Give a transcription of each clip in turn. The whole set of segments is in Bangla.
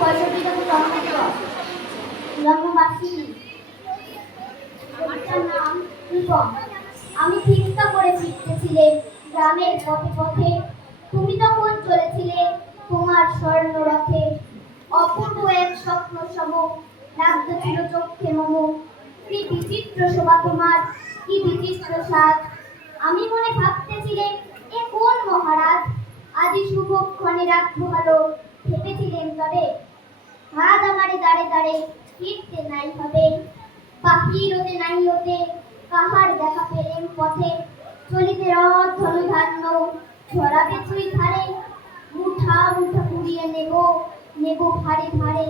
1965 জন্মবার্ষিকী। কবিতার নাম রূপম। আমি ভিক্ষা করে শিখতেছিলে গ্রামের পথে পথে, তুমি তখন চলেছিলে তোমার স্বর্ণ রথে। অপূর্ব এক স্বপ্ন সম লাগতেছিল চোখে মম। কি বিচিত্র শোভা তোমার, কি বিচিত্র সাজ। আমি মনে ভাবতেছিলে এ কোন মহারাজ। আজি শুভক্ষণে রাখবো ভালো, ভেবেছিলেন তবে আজ আমারে দাঁড়ে দাঁড়ে ফিরতে নাই হবে। বাহির হতে নাই হতে কাহার দেখা পেলেন পথে। চলিতে রথ ধনুধান্য ছড়াবে ছুঁই ধারে। মুঠা মুঠা কুড়িয়ে নেব নেব ভারে ভারে।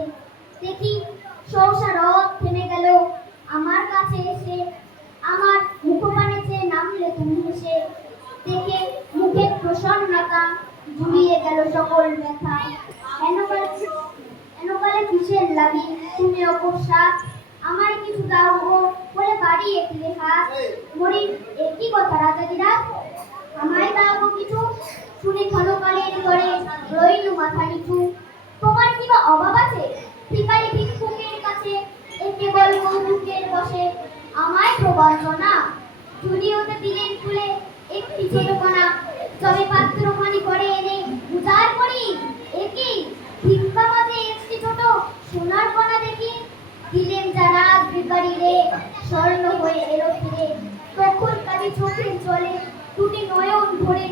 দেখি সহসা রথ থেমে গেল আমার কাছে এসে। আমার মুখপানে চেয়ে নামলে তুমি হেসে। দেখে মুখের প্রসন্নতা জুড়িয়ে গেল সকল ব্যথা। এনকালে কিসের লাগি তুমি অকস্মাৎ আমার কিছু দাও গো বলে বাড়িয়ে দিলে হাত। মরি একই কথা রাজাদিরাজ, আমায় দাও গো কিছু। শুনে ক্ষণকালের ঘরে রইল মাথা নিচু। তোমার কি বা অভাব আছে ভিখারি ভিক্ষুকের কাছে, এ কেবল কৌতুকের বসে আমায় প্রবঞ্চনা। ঝুলি হতে দিলেন খুলে একটি ছোট কণা, তবে পাত্রখানি করে এনে উজাড় করি। একই ভিক্ষা মাঝে একটি ছোট সোনার কণা দেখি। দিলেন যারা ভিখারি রে স্বর্ণ হয়ে এলো ফিরে। তখন কালি চোখের জলে দুটি নয়ন ভরে